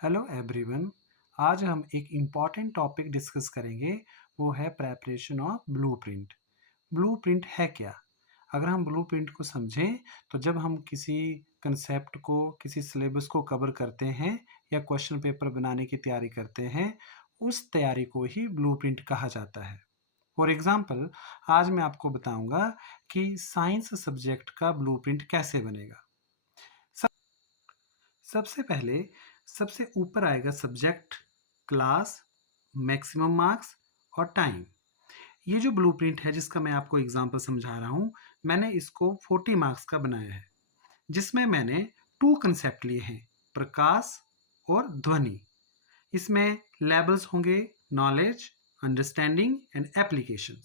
Hello everyone. आज हम एक इम्पॉर्टेंट टॉपिक डिस्कस करेंगे। वो है प्रेपरेशन ऑफ ब्लूप्रिंट। ब्लूप्रिंट है क्या? अगर हम ब्लूप्रिंट को समझें तो जब हम किसी कंसेप्ट को, किसी सिलेबस को कवर करते हैं या क्वेश्चन पेपर बनाने की तैयारी करते हैं, उस तैयारी को ही ब्लूप्रिंट कहा जाता है। फॉर एग्जाम्पल, आज मैं आपको बताऊंगा कि साइंस सब्जेक्ट का ब्लूप्रिंट कैसे बनेगा। सबसे पहले सबसे ऊपर आएगा सब्जेक्ट, क्लास, मैक्सिमम मार्क्स और टाइम। ये जो ब्लूप्रिंट है जिसका मैं आपको एग्जांपल समझा रहा हूँ, मैंने इसको 40 मार्क्स का बनाया है, जिसमें मैंने टू कंसेप्ट लिए हैं, प्रकाश और ध्वनि। इसमें लेवल्स होंगे नॉलेज, अंडरस्टैंडिंग एंड एप्लीकेशन।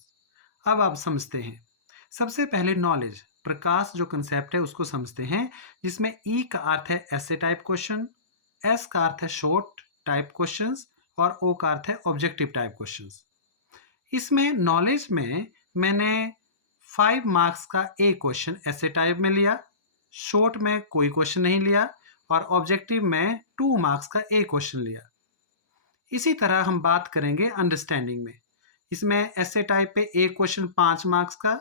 अब आप समझते हैं। सबसे पहले नॉलेज, प्रकाश जो कंसेप्ट है उसको समझते हैं, जिसमें ई का अर्थ है ऐसे टाइप क्वेश्चन, एस का अर्थ है शॉर्ट टाइप क्वेश्चंस और ओ का अर्थ है ऑब्जेक्टिव टाइप क्वेश्चंस। इसमें नॉलेज में मैंने 5 मार्क्स का ए क्वेश्चन ऐसे टाइप में लिया, शॉर्ट में कोई क्वेश्चन नहीं लिया और ऑब्जेक्टिव में 2 मार्क्स का ए क्वेश्चन लिया। इसी तरह हम बात करेंगे अंडरस्टैंडिंग में। इसमें ऐसे टाइप पे एक क्वेश्चन 5 मार्क्स का,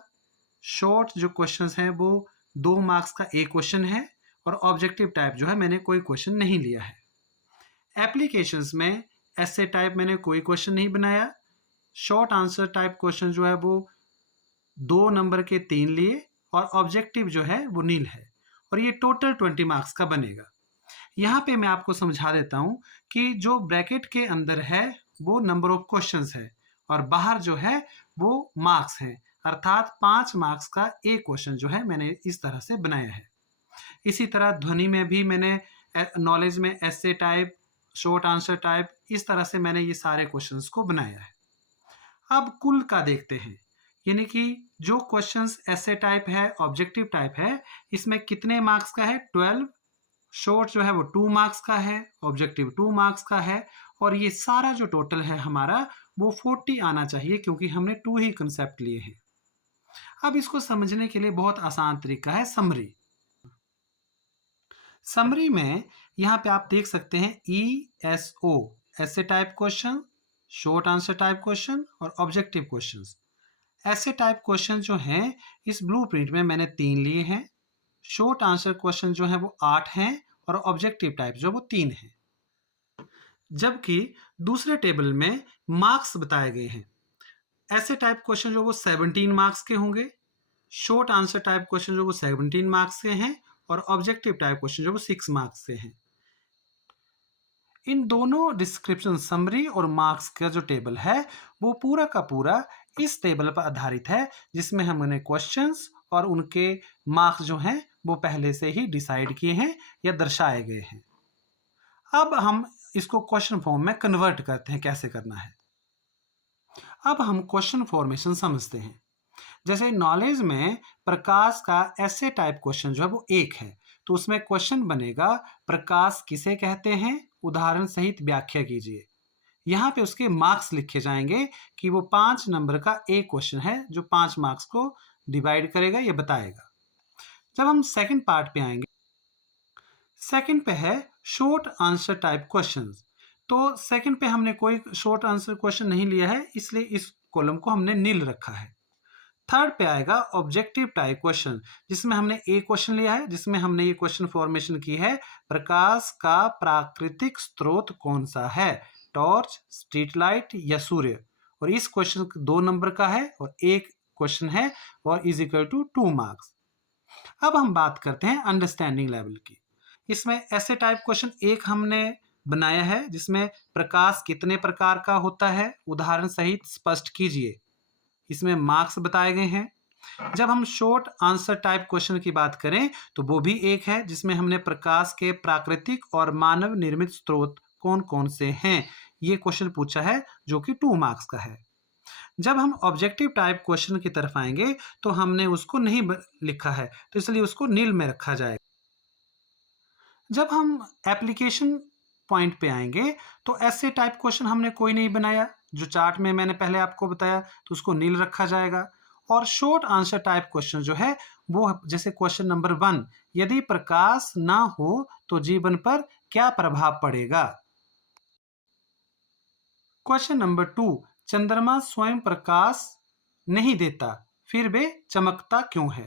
शॉर्ट जो क्वेश्चंस हैं वो 2 मार्क्स का एक क्वेश्चन है और ऑब्जेक्टिव टाइप जो है मैंने कोई क्वेश्चन नहीं लिया है। एप्लीकेशंस में ऐसे टाइप मैंने कोई क्वेश्चन नहीं बनाया, शॉर्ट आंसर टाइप क्वेश्चन जो है वो 2 नंबर के 3 लिए और ऑब्जेक्टिव जो है वो नील है और ये टोटल 20 मार्क्स का बनेगा। यहाँ पे मैं आपको समझा देता हूँ कि जो ब्रैकेट के अंदर है वो नंबर ऑफ क्वेश्चंस है और बाहर जो है वो मार्क्स है, अर्थात 5 मार्क्स का एक क्वेश्चन जो है मैंने इस तरह से बनाया है। इसी तरह ध्वनि में भी मैंने नॉलेज में ऐसे टाइप, शॉर्ट आंसर टाइप, इस तरह से मैंने ये सारे क्वेश्चंस को बनाया है। अब कुल का देखते हैं, यानी कि जो क्वेश्चंस ऐसे टाइप है, ऑब्जेक्टिव टाइप है, इसमें कितने मार्क्स का है? 12। शॉर्ट जो है वो 2 मार्क्स का है, ऑब्जेक्टिव 2 मार्क्स का है और ये सारा जो टोटल है हमारा वो 40 आना चाहिए, क्योंकि हमने 2 ही कंसेप्ट लिए हैं। अब इसको समझने के लिए बहुत आसान तरीका है, समरी। समरी में यहाँ पे आप देख सकते हैं ESO, ऐसे type question, short answer type question और ऑब्जेक्टिव क्वेश्चंस। ऐसे टाइप क्वेश्चन जो हैं इस ब्लूप्रिंट में मैंने 3 लिए हैं, शॉर्ट आंसर क्वेश्चन जो है वो 8 हैं और ऑब्जेक्टिव टाइप जो वो 3 हैं। जबकि दूसरे टेबल में मार्क्स बताए गए हैं। ऐसे टाइप क्वेश्चन जो वो 17 मार्क्स के होंगे, शॉर्ट आंसर टाइप क्वेश्चन जो वो 17 मार्क्स के हैं और ऑब्जेक्टिव टाइप क्वेश्चन जो वो 6 मार्क्स के हैं। इन दोनों डिस्क्रिप्शन, समरी और मार्क्स का जो टेबल है वो पूरा का पूरा इस टेबल पर आधारित है, जिसमें हमने क्वेश्चंस और उनके मार्क्स जो हैं वो पहले से ही डिसाइड किए हैं या दर्शाए गए हैं। अब हम इसको क्वेश्चन फॉर्म में कन्वर्ट करते हैं, कैसे करना है। अब हम क्वेश्चन फॉर्मेशन समझते हैं। जैसे नॉलेज में प्रकाश का ऐसे टाइप क्वेश्चन जो है वो एक है, तो उसमें क्वेश्चन बनेगा प्रकाश किसे कहते हैं, उदाहरण सहित व्याख्या कीजिए। यहाँ पे उसके मार्क्स लिखे जाएंगे कि वो 5 नंबर का एक क्वेश्चन है जो 5 मार्क्स को डिवाइड करेगा, ये बताएगा। जब हम सेकंड पार्ट पे आएंगे, सेकंड पे है शॉर्ट आंसर टाइप क्वेश्चंस। तो सेकंड पे हमने कोई शॉर्ट आंसर क्वेश्चन नहीं लिया है, इसलिए इस कॉलम को हमने नील रखा है। थर्ड पे आएगा ऑब्जेक्टिव टाइप क्वेश्चन, जिसमें हमने एक क्वेश्चन लिया है, जिसमें हमने ये क्वेश्चन फॉर्मेशन की है, प्रकाश का प्राकृतिक स्रोत कौन सा है, टॉर्च, स्ट्रीट लाइट या सूर्य। और इस क्वेश्चन 2 नंबर का है और एक क्वेश्चन है और इज इक्वल टू 2 मार्क्स। अब हम बात करते हैं अंडरस्टैंडिंग लेवल की। इसमें ऐसे टाइप क्वेश्चन एक हमने बनाया है, जिसमें प्रकाश कितने प्रकार का होता है, उदाहरण सहित स्पष्ट कीजिए। इसमें मार्क्स बताए गए हैं। जब हम शॉर्ट आंसर टाइप क्वेश्चन की बात करें तो वो भी एक है, जिसमें हमने प्रकाश के प्राकृतिक और मानव निर्मित स्रोत कौन कौन से हैं, ये क्वेश्चन पूछा है, जो कि 2 मार्क्स का है। जब हम ऑब्जेक्टिव टाइप क्वेश्चन की तरफ आएंगे तो हमने उसको नहीं लिखा है, तो इसलिए उसको नील में रखा जाएगा। जब हम एप्लीकेशन पॉइंट पे आएंगे तो ऐसे टाइप क्वेश्चन हमने कोई नहीं बनाया, जो चार्ट में मैंने पहले आपको बताया, तो उसको नील रखा जाएगा। और शॉर्ट आंसर टाइप क्वेश्चन जो है वो, जैसे क्वेश्चन नंबर 1, यदि प्रकाश ना हो तो जीवन पर क्या प्रभाव पड़ेगा, क्वेश्चन नंबर 2, चंद्रमा स्वयं प्रकाश नहीं देता, फिर वे चमकता क्यों है?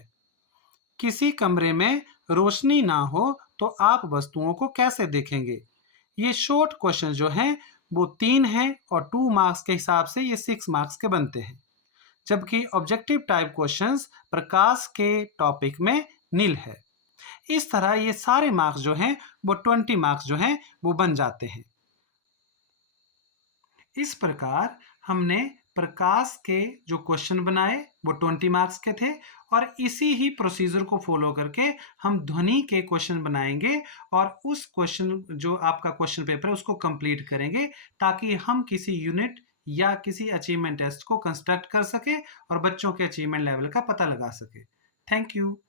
किसी कमरे में रोशनी ना हो तो आप वस्तुओं को कैसे देखेंगे? ये शॉर्ट क्वेश्चन जो हैं वो 3 हैं और 2 मार्क्स के हिसाब से ये 6 मार्क्स के बनते हैं। जबकि ऑब्जेक्टिव टाइप क्वेश्चंस प्रकाश के टॉपिक में नील है। इस तरह ये सारे मार्क्स जो हैं वो 20 मार्क्स जो हैं वो बन जाते हैं। इस प्रकार हमने प्रकाश के जो क्वेश्चन बनाए वो 20 मार्क्स के थे और इसी ही प्रोसीजर को फॉलो करके हम ध्वनि के क्वेश्चन बनाएंगे और उस क्वेश्चन जो आपका क्वेश्चन पेपर है उसको कंप्लीट करेंगे ताकि हम किसी यूनिट या किसी अचीवमेंट टेस्ट को कंस्ट्रक्ट कर सके और बच्चों के अचीवमेंट लेवल का पता लगा सके। Thank you.